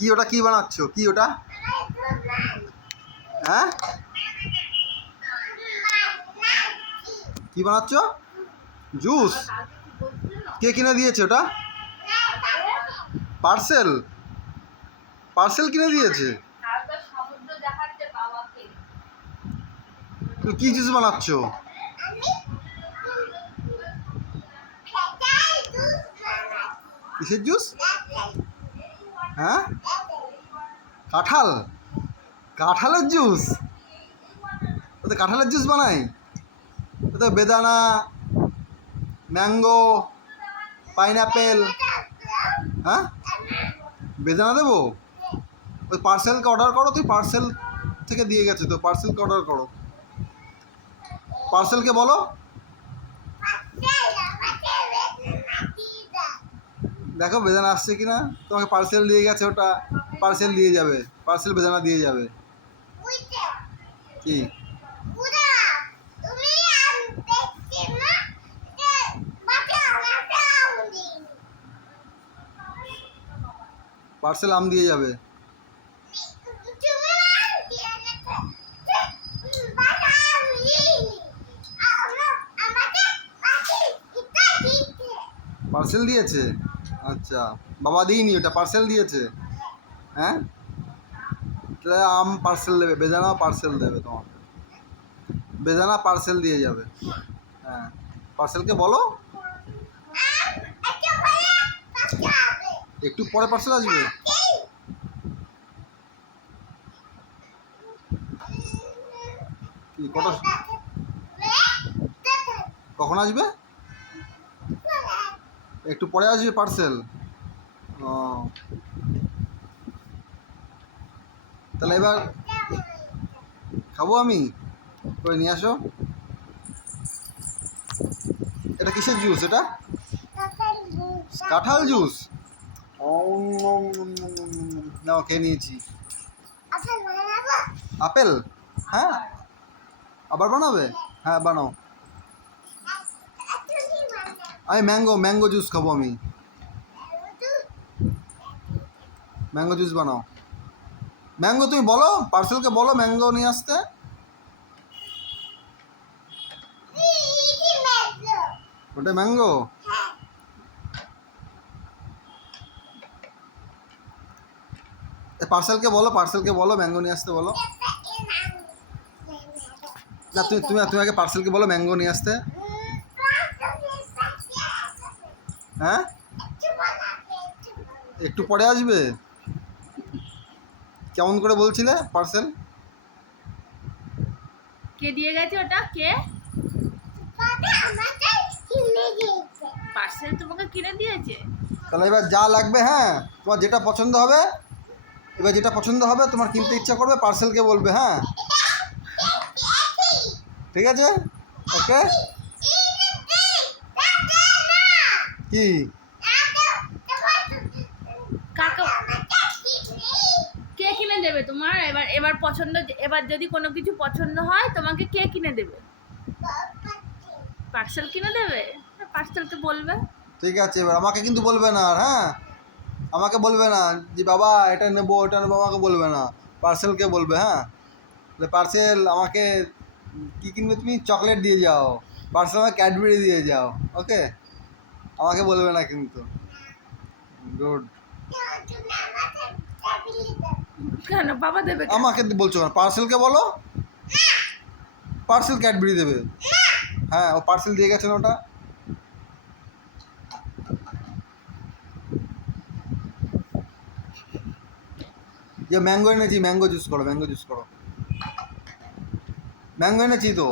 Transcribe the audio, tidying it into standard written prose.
কি ওটা কি বানাচ্ছ? কি ওটা? হ্যাঁ, কি বানাচ্ছ? জুস? কে কিনে দিয়েছে ওটা? পার্সেল? পার্সেল কিনে দিয়েছে? তুমি কি জুস বানাচ্ছ? কিসের জুস? হ্যাঁ, কাঁঠাল? কাঁঠালের জুস? ওতে কাঁঠালের জুস বানাই? ওতে বেদানা, ম্যাঙ্গো, পাইনঅ্যাপেল। হ্যাঁ, বেদানা দেবো? ওই পার্সেলকে অর্ডার করো, তুই পার্সেল থেকে দিয়ে গেছে তো, পার্সেলকে অর্ডার করো। পার্সেলকে বলো দেখো বেদানা আসছে কিনা। তোমাকে পার্সেল দিয়ে গেছে, ওটা পার্সেল দিয়ে যাবে, পার্সেল বেদানা দিয়ে যাবে। কি পার্সেল আম দিয়ে যাবে? পার্সেল দিয়েছে? আচ্ছা, বাবা দিইনি, ওটা পার্সেল দিয়েছে। হ্যাঁ, তাহলে আম পার্সেল দেবে, বেদানা পার্সেল দেবে তোমাকে, বেদানা পার্সেল দিয়ে যাবে। হ্যাঁ, পার্সেলকে বলো একটু পরে পার্সেল আসবে। কি কটা, কখন আসবে? একটু পরে আসবে পার্সেল? ও, তাহলে এবার খাবো আমি, করে নিয়ে আসো। এটা কিসের জুস? এটা কাঁঠাল জুস? নাও, খেয়ে নিয়েছি। আপেল? হ্যাঁ, আবার বানাবে? হ্যাঁ, বানাও। আমি ম্যাঙ্গো জুস খাবো আমি। ম্যাঙ্গো জুস বানাও। ম্যাঙ্গো তুমি বলো, পার্সেলকে বলো ম্যাঙ্গো নিয়ে আসতে। ওটা ম্যাঙ্গো? পার্সেলকে বলো ম্যাঙ্গো নিয়ে আসতে বলো। না, তুমি আগে পার্সেলকে বলো ম্যাঙ্গো নিয়ে আসতে। হ্যাঁ, একটু পরে আসবে? কেমন করে বলছিলে পার্সেল? কে দিয়ে গেছে ওটা? কে পার্সেল তোমাকে কিনে দিয়েছে? তাহলে এবার যা লাগবে, হ্যাঁ, তোমার যেটা পছন্দ হবে, এবার যেটা পছন্দ হবে তোমার কিনতে ইচ্ছা করবে, পার্সেলকে বলবে। হ্যাঁ, ঠিক আছে, ওকে। কি কাকে কে কিনে দেবে তোমার? এবার পছন্দ, এবার যদি কোনো কিছু পছন্দ হয় তোমাকে কে কিনে দেবে? পার্সেল কিনে দেবে? পার্সেলকে বলবে। ঠিক আছে, এবার আমাকে কিন্তু বলবে না আর। হ্যাঁ, আমাকে বলবে না যে বাবা এটা নেবো ওটা নেবো, আমাকে বলবে না, পার্সেলকে বলবে। হ্যাঁ, পার্সেল আমাকে কী কিনবে তুমি? চকলেট দিয়ে যাও, পার্সেল আমাকে ক্যাডবেরি দিয়ে যাও। ওকে, আমাকে বলবে না কিন্তু। গুড। কেন বাবা দেবে? আমাকে বলছো না, পার্সেলকে বলো, পার্সেল ক্যাডবেরি দেবে। হ্যাঁ, ও পার্সেল দিয়ে গেছে না ওটা। যে ম্যাঙ্গো এনেছি, ম্যাঙ্গো জুস করো, ম্যাঙ্গো এনেছি তো।